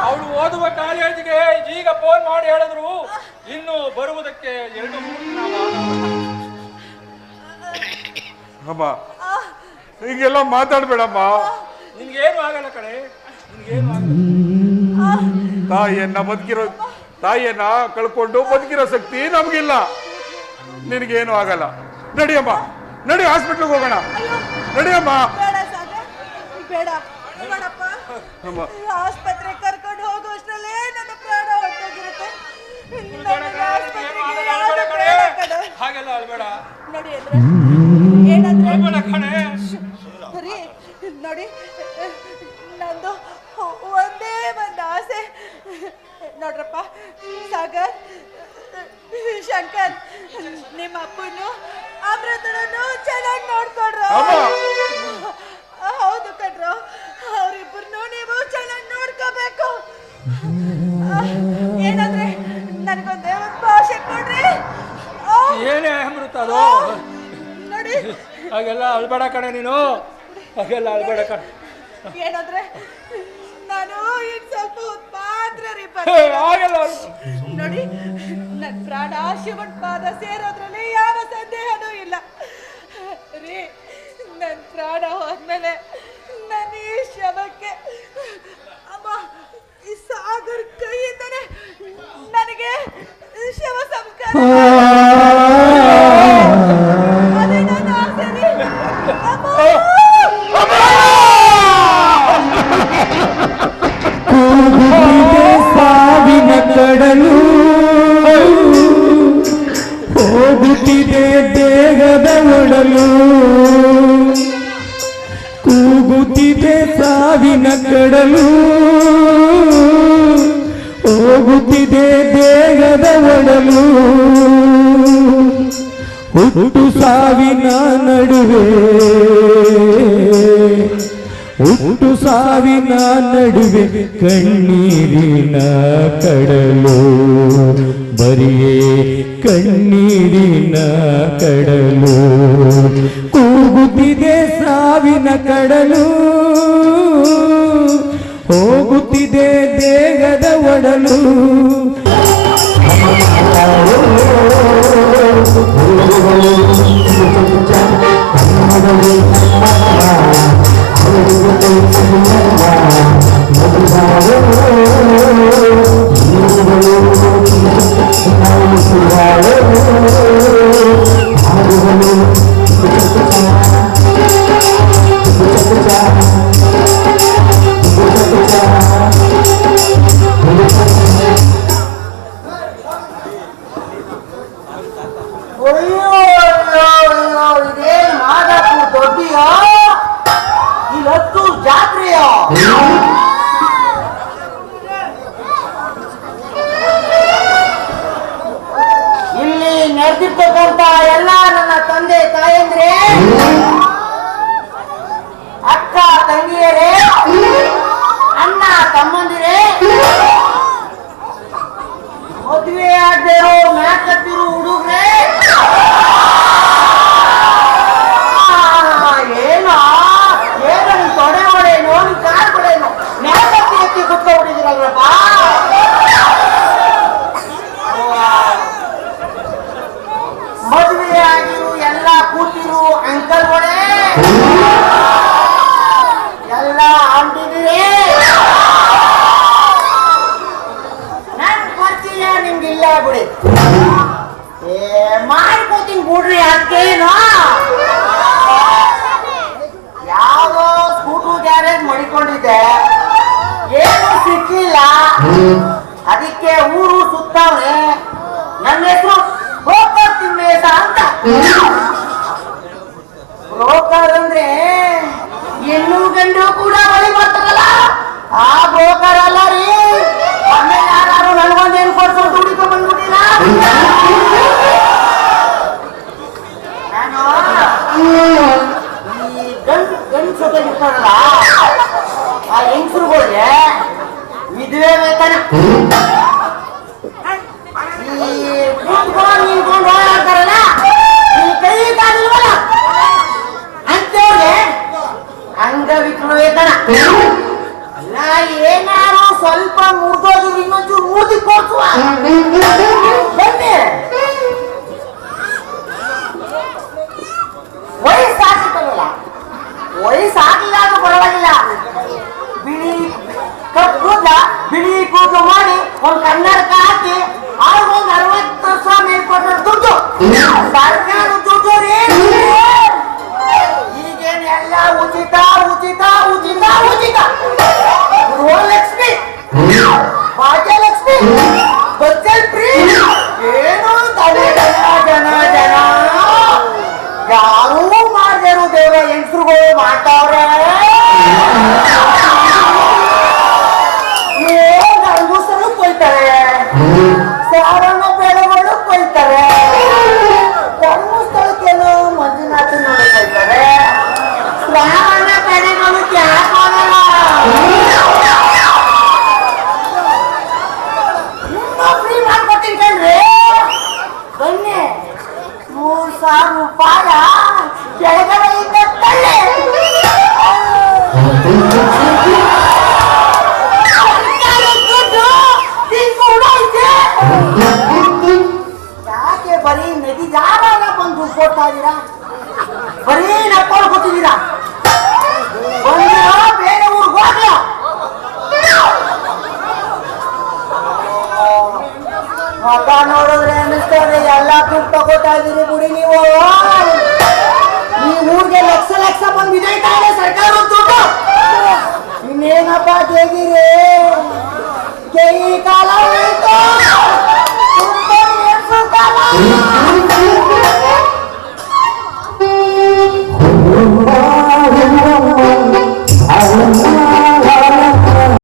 ಅವಳು ಓದುವ ಕಾಲೇಜಿಗೆ ಈಗ ಫೋನ್ ಮಾಡಿ ಹೇಳಿದ್ರು ಇನ್ನು ಬರುವುದಕ್ಕೆ ಎರಡು ಮೂರು ದಿನ ಆಗ- ಅಮ್ಮ ಹಿಂಗೆಲ್ಲ ಮಾತಾಡ್ಬೇಡಮ್ಮ. ನಿನ್ಗೇನು ಆಗಲ್ಲ ಕಡೆ ನಿನ್ಗೇನು ಆಗಲ್ಲ. ತಾಯಿಯನ್ನ ಬದುಕಿರೋ ತಾಯಿಯನ್ನ ಕಳ್ಕೊಂಡು ಬದುಕಿರೋ ಶಕ್ತಿ ನಮಗಿಲ್ಲ. ನಿನಗೇನು ಆಗಲ್ಲ. ನಡಿಯಮ್ಮ ನಡಿ ಹಾಸ್ಪಿಟ್ಲಿಗೆ ಹೋಗೋಣ. ನಡಿಯಮ್ಮ. ಬೇಡ ಬೇಡ. ಆಸ್ಪತ್ರೆ ಹಾಗೆಲ್ಲ ಅಲ್ಬೇಡ ನೋಡಿ ಅಂದ್ರೆ ಏನಂದ್ರೆ ಅಳ್ಬೇಡ ಕಣೆ. ರೀ ನೋಡಿ ನಂದು ಒಂದೇ ಒಂದು ಆಸೆ. ನೋಡ್ರಪ್ಪ ಸಾಗರ್ ಶಂಕರ್ ನಿಮ್ಮ ಅಪ್ಪನು ಅಮೃತನನ್ನು ಚೆನ್ನಾಗಿ ನೋಡ್ಕೊಡ್ರ. ಹೌದು ಕಣ್ರು ಅವರಿಬ್ಬರನ್ನು ನೀವು ಚೆನ್ನಾಗಿ ನೋಡ್ಕೋಬೇಕು. ಏನೇ ಅಮೃತ ಅದು? ನೋಡಿ. ಹಾಗೆಲ್ಲ ಅಳ್ಬೇಡ ಕಣೆ ನೀನು. ಹಾಗೆಲ್ಲ ಅಳ್ಬೇಡ ಕಣೆ. ಏನಂದ್ರೆ ನಾನು ಈಗ ಸ್ವಲ್ಪ ಹೊತ್ತು ಮಾತ್ರ ರೀ ಹೇ, ಬರ್ತೀನಿ. ಹಾಗೆಲ್ಲ ಅಳ್- ನೋಡಿ ನನ್ನ ಪ್ರಾಣ ಶಿವನ್ ಪಾದ ಸೇರೋದ್ರಲ್ಲಿ ಯಾವ ಸಂದೇಹನೂ ಇಲ್ಲ. ರೀ ನನ್ನ ಪ್ರಾಣ ಹೋದ್ಮೇಲೆ ನನ್ನ ಈ ಶವಕ್ಕೆ ಅಮ್ಮ ಈ ಸಾಗರ್ ಕೈಯಿಂದನೇ ನನಗೆ ಶವ ಕಡಲು ಹೋಗುತ್ತಿದೆ ದೇಹದ ಒಡಲು. ಕೂಗುತ್ತಿದೆ ಸಾವಿನ ಕಡಲು. ಹೋಗುತ್ತಿದೆ ದೇಹದ ಒಡಲು. ಹುಟ್ಟು ಸಾವಿನ ನಡುವೆ. ಹುಟ್ಟು ಸಾವಿನ ನಡುವೆ ಕಣ್ಣೀರಿನ ಕಡಲು ಬರಿಯೇ ಕಣ್ಣೀರಿನ ಕಡಲು ಕೂಗುತ್ತಿದೆ ಸಾವಿನ ಕಡಲು ಹೋಗುತ್ತಿದೆ ದೇಹದ ಒಡಲು Thank you. ಜಾತ್ರೆಯೋ? ಇಲ್ಲಿ ನಡೆದಿರ್ತಕ್ಕಂತ ಎಲ್ಲ ನನ್ನ ತಂದೆ ತಾಯಂದ್ರೆ? ಅಕ್ಕ ತಂಗಿಯರೇ? ಅಣ್ಣ ತಮ್ಮಂದಿರೇ? ಅದಕ್ಕೇನು ಯಾವ್ದೋ ಸ್ಕೂಟರ್ ಗ್ಯಾರೇಜ್ ಮಡಿಕೊಂಡಿದ್ದೆ. ಏನು ಸಿಕ್ಕಿಲ್ಲ. ಅದಕ್ಕೆ ಊರು ಸುತ್ತವ್ರೆ ನನ್ನ ಹೆಸರು ಬ್ರೋಕರ್ ತಿಮ್ಮೇಶ ಅಂತ. ಬ್ರೋಕರ್ ಅಂದ್ರೆ ಹೆಣ್ಣು ಗಂಡು ಕೂಡ ಮಳೆ ಬರ್ತಾರಲ್ಲ ಆ ಬ್ರೋಕರ್ ಅಲ್ಲ ರೀ. ವಿಧವೆ ವೇತನ ಈ ಕೂತ್ಕೊಂಡು ನಿಂತ್ಕೊಂಡು ಓಡಾಡ್ತಾರಲ್ಲ ಪರವಾಗಿಲ್ಲ ಬಿಳಿ ಕೂದ ಬಿಳಿ ಕೂದಲು ಮಾಡಿ ಒಂದ್ ಕನ್ನಡಕ ಹಾಕಿ ಅವ್ರಿಗೊಂದು ಅರವತ್ತು ವರ್ಷ ಕೊಟ್ಟರು ದುಡ್ಡು. ಸರ್ಕಾರ ದುಡ್ಡು ರೀ. ಈಗೇನ್ ಎಲ್ಲ ಉಚಿತ ಉಚಿತ ಉಚಿತ ಉಚಿತ. ಗೃಹಲಕ್ಷ್ಮಿ, ಭಾಗ್ಯಲಕ್ಷ್ಮಿ, ಬಚ್ಚಲ್ ಫ್ರೀ. ಏನು ತಲೆ ಜನ ಜನ ಜನ. ಯಾರೂ ಮಾಡ್ದೇರು ದೇವ ಹೆಂಗಸ್ರುಗಳು ಮಾಡ್ತಾವ್ರೆ. ಇನ್ನೂ ಫ್ರೀ ಮಾಡ್ಕೊಡ್ತೀನಿ ಕಣ್ರಿ ಬನ್ನಿ ಮೂರ್ ಸಾವಿರ ರೂಪಾಯ ಕೆಳಗಡೆಯಿಂದ ತಳ್ಳಿ ಸರ್ಕಾರದ ದುಡ್ಡು ತಿಂದು ಉಡಾಯ್ತೆ. ಯಾಕೆ ಬರೀ ನದಿ ಯಾವಾಗ ಬಂದು ಕೊಡ್ತಾ ಇದೀರಾ ಬರೀ ಅಪ್ಪ ನೋಡಿದ್ರೆ ಅನ್ನಿಸ್ತದೆ ಎಲ್ಲ ದುಡ್ಡು ತಗೋತಾ ಇದೀರಿ ಬಿಡಿ ನೀವು. ಈ ಊರಿಗೆ ಲಕ್ಷ ಲಕ್ಷ ಬಂದಿದೆ ಸರ್ಕಾರ ಇನ್ನೇನಪ್ಪ ಕೇಳಿದಿರಿ